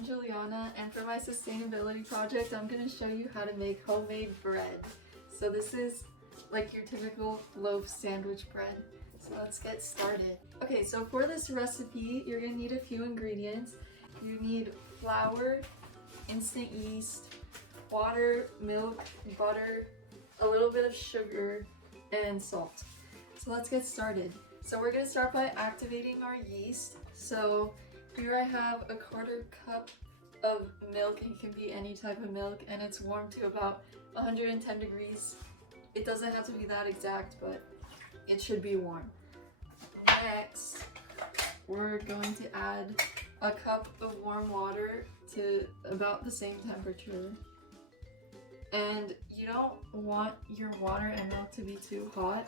I'm Juliana, and for my sustainability project, I'm going to show you how to make homemade bread. So this is like your typical loaf sandwich bread. So let's get started. Okay, so for this recipe, you're going to need a few ingredients. You need flour, instant yeast, water, milk, butter, a little bit of sugar, and salt. So let's get started. So we're going to start by activating our yeast. So here I have a 1/4 cup of milk, and it can be any type of milk, and it's warmed to about 110 degrees. It doesn't have to be that exact, but it should be warm. Next, we're going to add a cup of warm water to about the same temperature. And you don't want your water and milk to be too hot,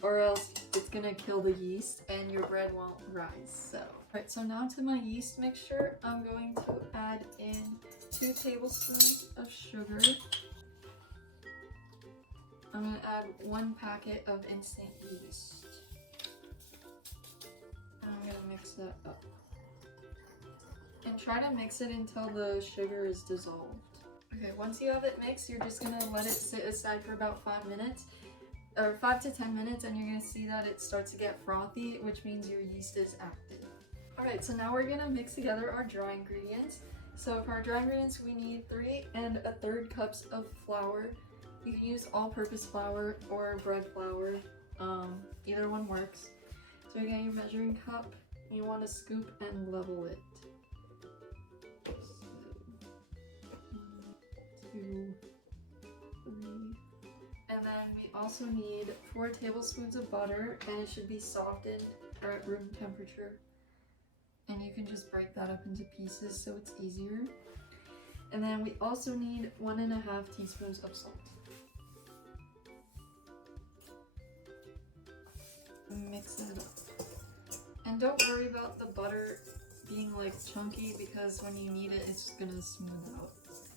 or else it's gonna kill the yeast and your bread won't rise. Alright, so now to my yeast mixture, I'm going to add in 2 tablespoons of sugar. I'm gonna add 1 packet of instant yeast. And I'm gonna mix that up. And try to mix it until the sugar is dissolved. Okay, once you have it mixed, you're just gonna let it sit aside for about 5 minutes. Or 5 to 10 minutes, and you're going to see that it starts to get frothy, which means your yeast is active. Alright, so now we're going to mix together our dry ingredients. So for our dry ingredients, we need 3 1/3 cups of flour. You can use all-purpose flour or bread flour, either one works. So you're getting your measuring cup, you want to scoop and level it. So, 1, 2, 3. And then we also need 4 tablespoons of butter, and it should be softened or at room temperature. And you can just break that up into pieces so it's easier. And then we also need 1½ teaspoons of salt. Mix that up. And don't worry about the butter being like chunky, because when you knead it, it's gonna smooth out.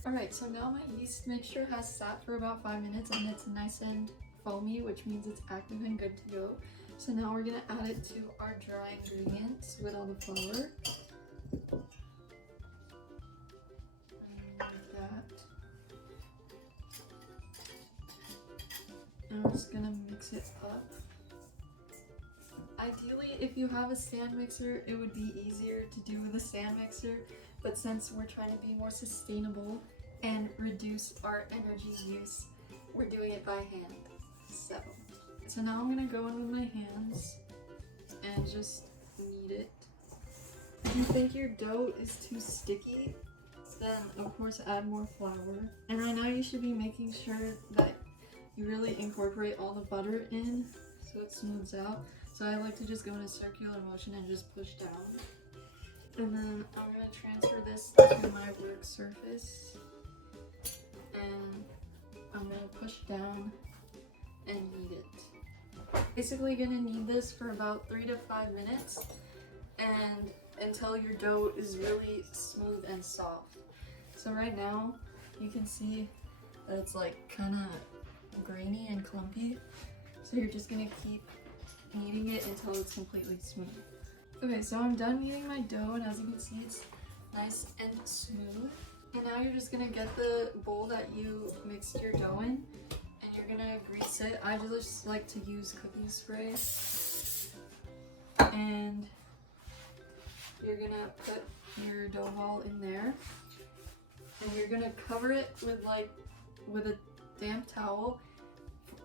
Alright, so now my yeast mixture has sat for about 5 minutes, and it's nice and foamy, which means it's active and good to go. So now we're going to add it to our dry ingredients with all the flour. Like that. And I'm just going to mix it up. Ideally, if you have a stand mixer, it would be easier to do with a stand mixer, but since we're trying to be more sustainable and reduce our energy use, we're doing it by hand. So now I'm gonna go in with my hands and just knead it. If you think your dough is too sticky, then of course add more flour. And right now you should be making sure that you really incorporate all the butter in so it smooths out. So I like to just go in a circular motion and just push down. And then I'm going to transfer this to my work surface. And I'm going to push down and knead it. Basically going to knead this for about 3 to 5 minutes, and until your dough is really smooth and soft. So right now you can see that it's like kind of grainy and clumpy. So you're just going to keep kneading it until it's completely smooth. Okay, so I'm done kneading my dough, and as you can see, it's nice and smooth. And now you're just gonna get the bowl that you mixed your dough in, and you're gonna grease it. I just like to use cooking spray. And you're gonna put your dough ball in there, and you're gonna cover it with a damp towel.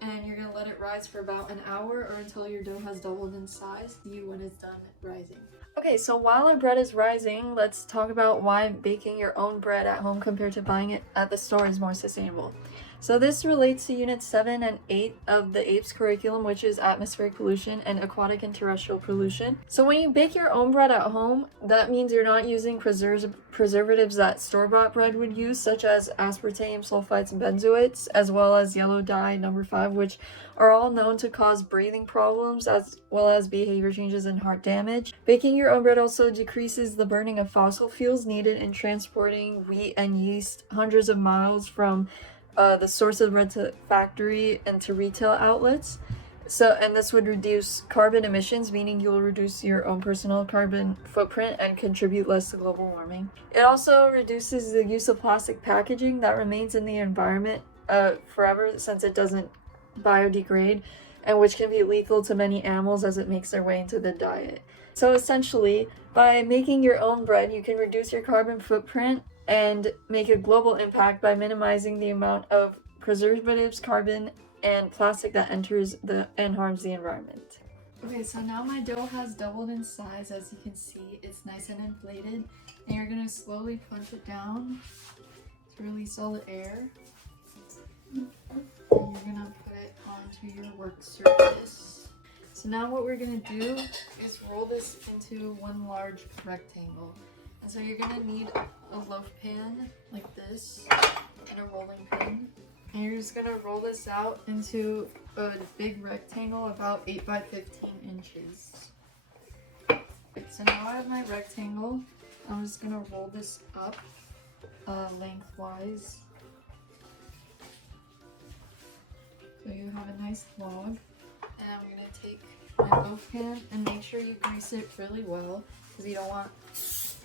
And you're gonna let it rise for about an hour, or until your dough has doubled in size. See you when it's done rising. Okay, so while our bread is rising, let's talk about why baking your own bread at home compared to buying it at the store is more sustainable. So this relates to Units 7 and 8 of the APES curriculum, which is atmospheric pollution and aquatic and terrestrial pollution. So when you bake your own bread at home, that means you're not using preservatives that store-bought bread would use, such as aspartame, sulfites, and benzoates, as well as yellow dye number 5, which are all known to cause breathing problems as well as behavior changes and heart damage. Baking your own bread also decreases the burning of fossil fuels needed in transporting wheat and yeast hundreds of miles from the source of bread to factory and to retail outlets. So, and this would reduce carbon emissions, meaning you'll reduce your own personal carbon footprint and contribute less to global warming. It also reduces the use of plastic packaging that remains in the environment forever, since it doesn't biodegrade, and which can be lethal to many animals as it makes their way into the diet. So essentially, by making your own bread, you can reduce your carbon footprint and make a global impact by minimizing the amount of preservatives, carbon, and plastic that enters and harms the environment. Okay, so now my dough has doubled in size. As you can see, it's nice and inflated, and you're gonna slowly punch it down to release all the air. And you're gonna put it onto your work surface. So now what we're gonna do is roll this into one large rectangle. And so you're gonna need a loaf pan like this and a rolling pin. And you're just gonna roll this out into a big rectangle about 8 by 15 inches. So now I have my rectangle. I'm just gonna roll this up lengthwise. So you have a nice log. And I'm gonna take my loaf pan and make sure you grease it really well, because you don't want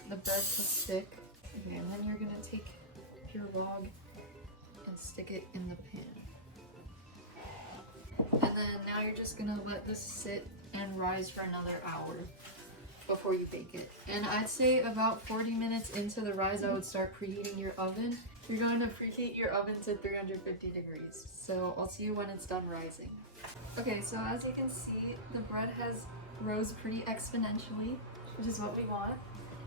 the bread to stick. Okay, and then you're gonna take your log and stick it in the pan. And then now you're just gonna let this sit and rise for another hour before you bake it. And I'd say about 40 minutes into the rise, I would start preheating your oven. You're going to preheat your oven to 350 degrees. So I'll see you when it's done rising. Okay, so as you can see, the bread has rose pretty exponentially, which is what we want.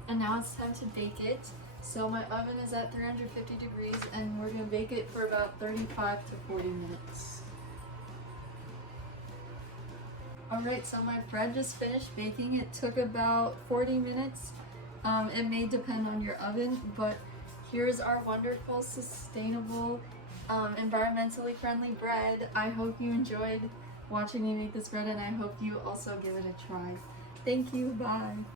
And now it's time to bake it. So my oven is at 350 degrees, and we're gonna bake it for about 35 to 40 minutes. Alright, so my bread just finished baking. It took about 40 minutes. It may depend on your oven, but here's our wonderful, sustainable, environmentally friendly bread. I hope you enjoyed watching me make this bread, and I hope you also give it a try. Thank you, bye!